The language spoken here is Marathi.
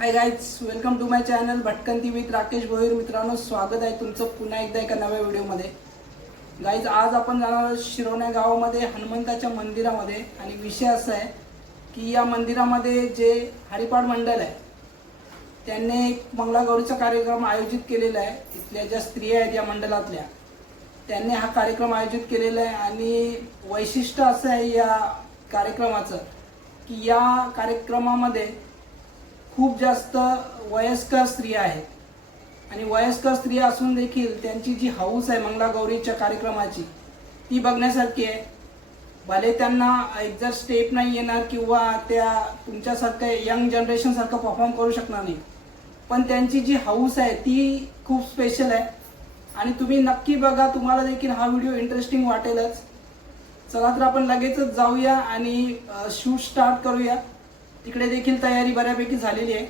Hi guys welcome to my channel भटकंती विथ राकेश भोईर मित्रांनो स्वागत आहे तुमचं पुन्हा एकदा एका नव्या व्हिडिओमध्ये. गाईज आज आपण जाणार आहोत शिरोण्या गावामध्ये हनुमंताच्या मंदिरामध्ये. आणि विषय असा आहे की या मंदिरामध्ये जे हरिपाड मंडळ आहे त्यांनी एक मंगळागौरीचा कार्यक्रम आयोजित केलेला आहे. इथल्या ज्या स्त्रिया आहेत या मंडळातल्या त्यांनी हा कार्यक्रम आयोजित केलेला आहे. आणि वैशिष्ट्य असं आहे या कार्यक्रमाचं की या कार्यक्रमामध्ये खूप जास्त वयस्कर स्त्रिया आहेत. आणि वयस्कर स्त्रिया असून देखील त्यांची जी हौस आहे मंगलागौरीच्या कार्यक्रमाची ती बघण्यासारखी आहे. भले त्यांना एक जर स्टेप नाही येणार किंवा त्या तुमच्यासारखं यंग जनरेशनसारखं परफॉर्म करू शकणार नाही. पण त्यांची जी हौस आहे ती खूप स्पेशल आहे. आणि तुम्ही नक्की बघा तुम्हाला देखील हा व्हिडिओ इंटरेस्टिंग वाटेलच. चला तर आपण लगेचच जाऊया आणि शूट स्टार्ट करूया. तिकडे देखील तयारी बऱ्यापैकी झालेली आहे.